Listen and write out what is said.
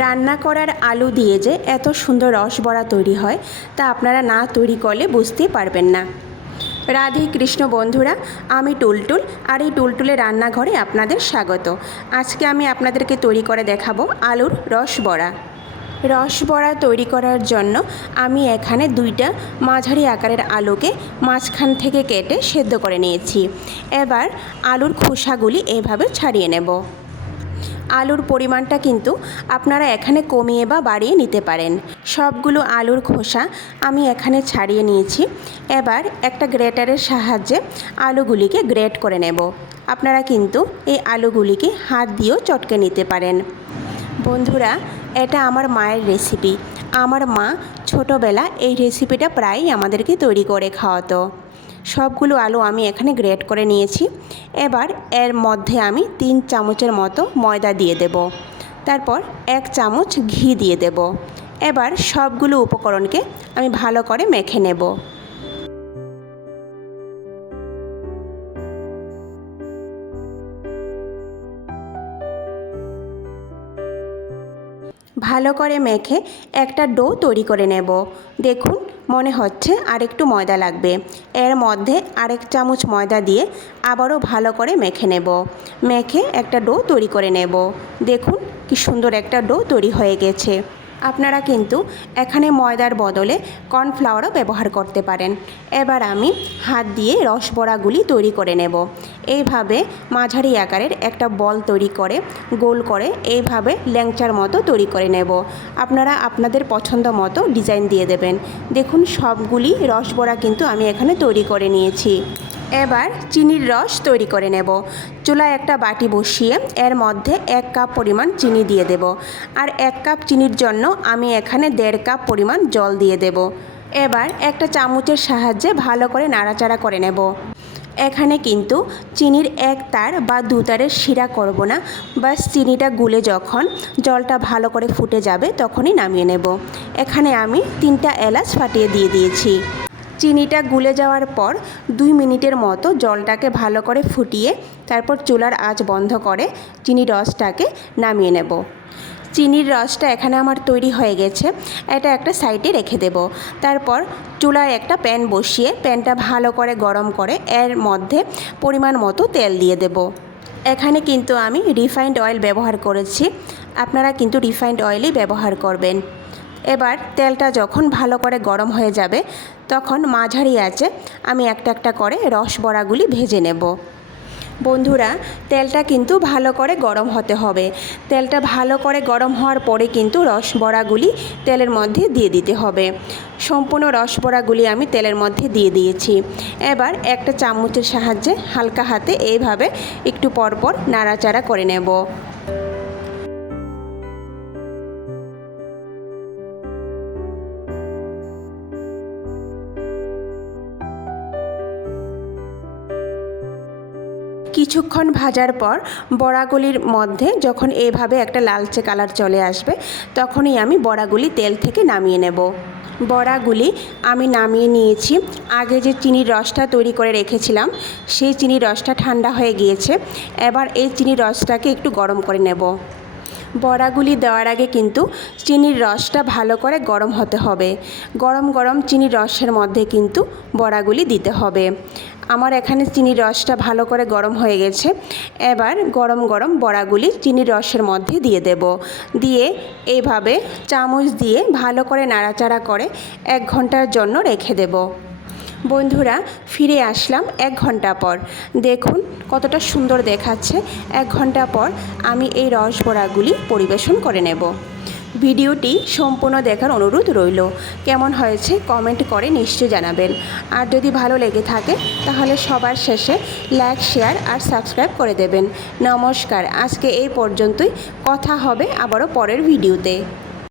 রান্না করার আলু দিয়ে যে এত সুন্দর রসবড়া তৈরি হয় তা আপনারা না তৈরি করলে বুঝতেই পারবেন না। রাধে কৃষ্ণ বন্ধুরা, আমি টুলটুল, আর এই টুলটুলের রান্নাঘরে আপনাদের স্বাগত। আজকে আমি আপনাদেরকে তৈরি করে দেখাবো আলুর রসবড়া। রসবড়া তৈরি করার জন্য আমি এখানে দুইটা মাঝারি আকারের আলুকে মাঝখান থেকে কেটে সেদ্ধ করে নিয়েছি। এবার আলুর খোসাগুলি এভাবে ছাড়িয়ে নেব। আলুর পরিমাণটা কিন্তু আপনারা এখানে কমিয়ে বা বাড়িয়ে নিতে পারেন। সবগুলো আলুর খোসা আমি এখানে ছাড়িয়ে নিয়েছি। এবার একটা গ্রেটারের সাহায্যে আলুগুলিকে গ্রেট করে নেব। আপনারা কিন্তু এই আলুগুলিকে হাত দিয়েও চটকে নিতে পারেন। বন্ধুরা, এটা আমার মায়ের রেসিপি। আমার মা ছোটোবেলা এই রেসিপিটা প্রায়ই আমাদেরকে তৈরি করে খাওয়াতো। সবগুলো আলু আমি এখানে গ্রেট করে নিয়েছি। এবার এর মধ্যে আমি 3 চামচের মতো ময়দা দিয়ে দেব। তারপর 1 চামচ ঘি দিয়ে দেব। এবার সবগুলো উপকরণকে আমি ভালো করে মেখে নেব। ভালো করে মেখে একটা ডো তৈরি করে নেব। দেখুন, মনে হচ্ছে আরেকটু ময়দা লাগবে। এর মধ্যে আরেক চামচ ময়দা দিয়ে আবারও ভালো করে মেখে নেব। মেখে একটা ডো তৈরি করে নেব। দেখুন কি সুন্দর একটা ডো তৈরি হয়ে গেছে। আপনারা কিন্তু এখানে ময়দার বদলে কর্নফ্লাওয়ারও ব্যবহার করতে পারেন। এবার আমি হাত দিয়ে রসবড়াগুলি তৈরি করে নেব। এইভাবে মাঝারি আকারের একটা বল তৈরি করে গোল করে এইভাবে ল্যাংচার মতো তৈরি করে নেব। আপনারা আপনাদের পছন্দ মতো ডিজাইন দিয়ে দেবেন। দেখুন, সবগুলি রসবড়া কিন্তু আমি এখানে তৈরি করে নিয়েছি। এবার চিনির রস তৈরি করে নেব। চুলায় একটা বাটি বসিয়ে এর মধ্যে 1 কাপ পরিমাণ চিনি দিয়ে দেব। আর 1 কাপ চিনির জন্য আমি এখানে 1.5 কাপ পরিমাণ জল দিয়ে দেব। এবার একটা চামচের সাহায্যে ভালো করে নাড়াচাড়া করে নেব। এখানে কিন্তু চিনির 1 তার বা 2 তারের শিরা করব না। বাস চিনিটা গুলে যখন জলটা ভালো করে ফুটে যাবে তখনই নামিয়ে নেব। এখানে আমি 3টা এলাচ ফাটিয়ে দিয়ে দিয়েছি। চিনিটা গুলে যাওয়ার পর 2 মিনিটের মতো জলটাকে ভালো করে ফুটিয়ে তারপর চুলার আঁচ বন্ধ করে চিনির রসটাকে নামিয়ে নেব। চিনির রসটা এখানে আমার তৈরি হয়ে গেছে। এটা একটা সাইডে রেখে দেব। তারপর চুলায় একটা প্যান বসিয়ে প্যানটা ভালো করে গরম করে এর মধ্যে পরিমাণ মতো তেল দিয়ে দেব। এখানে কিন্তু আমি রিফাইন্ড অয়েল ব্যবহার করেছি। আপনারা কিন্তু রিফাইন্ড অয়েলই ব্যবহার করবেন। এবার তেলটা যখন ভালো করে গরম হয়ে যাবে তখন মাঝারি আঁচে আমি একটা একটা করে রসবড়াগুলি ভেজে নেব। বন্ধুরা, তেলটা কিন্তু ভালো করে গরম হতে হবে। তেলটা ভালো করে গরম হওয়ার পরে কিন্তু রসবড়াগুলি তেলের মধ্যে দিয়ে দিতে হবে। সম্পূর্ণ রসবড়াগুলি আমি তেলের মধ্যে দিয়ে দিয়েছি। এবার একটা চামচের সাহায্যে হালকা হাতে এইভাবে একটু পরপর নাড়াচাড়া করে নেব। কিছুক্ষণ ভাজার পর বড়াগুলির মধ্যে যখন এভাবে একটা লালচে কালার চলে আসবে তখনই আমি বড়াগুলি তেল থেকে নামিয়ে নেব। বড়াগুলি আমি নামিয়ে নিয়েছি। আগে যে চিনির রসটা তৈরি করে রেখেছিলাম সেই চিনির রসটা ঠান্ডা হয়ে গিয়েছে। এবার এই চিনির রসটাকে একটু গরম করে নেব। বড়াগুলি দেওয়ার আগে কিন্তু চিনির রসটা ভালো করে গরম হতে হবে। গরম গরম চিনির রসের মধ্যে কিন্তু বড়াগুলি দিতে হবে। আমার এখানে চিনির রসটা ভালো করে গরম হয়ে গেছে। এবার গরম গরম বড়াগুলি চিনির রসের মধ্যে দিয়ে দেব। দিয়ে এইভাবে চামচ দিয়ে ভালো করে নাড়াচাড়া করে 1 ঘন্টার জন্য রেখে দেব। বন্ধুরা, ফিরে আসলাম 1 ঘন্টা পর। দেখুন কতটা সুন্দর দেখাচ্ছে। 1 ঘন্টা পর আমি এই রসবড়াগুলি পরিবেশন করে নেব। ভিডিওটি সম্পূর্ণ দেখার অনুরোধ রইল। কেমন হয়েছে কমেন্ট করে নিশ্চয়ই জানাবেন। আর যদি ভালো লেগে থাকে তাহলে সবার শেষে লাইক, শেয়ার আর সাবস্ক্রাইব করে দেবেন। নমস্কার, আজকে এই পর্যন্তই। কথা হবে আবারও পরের ভিডিওতে।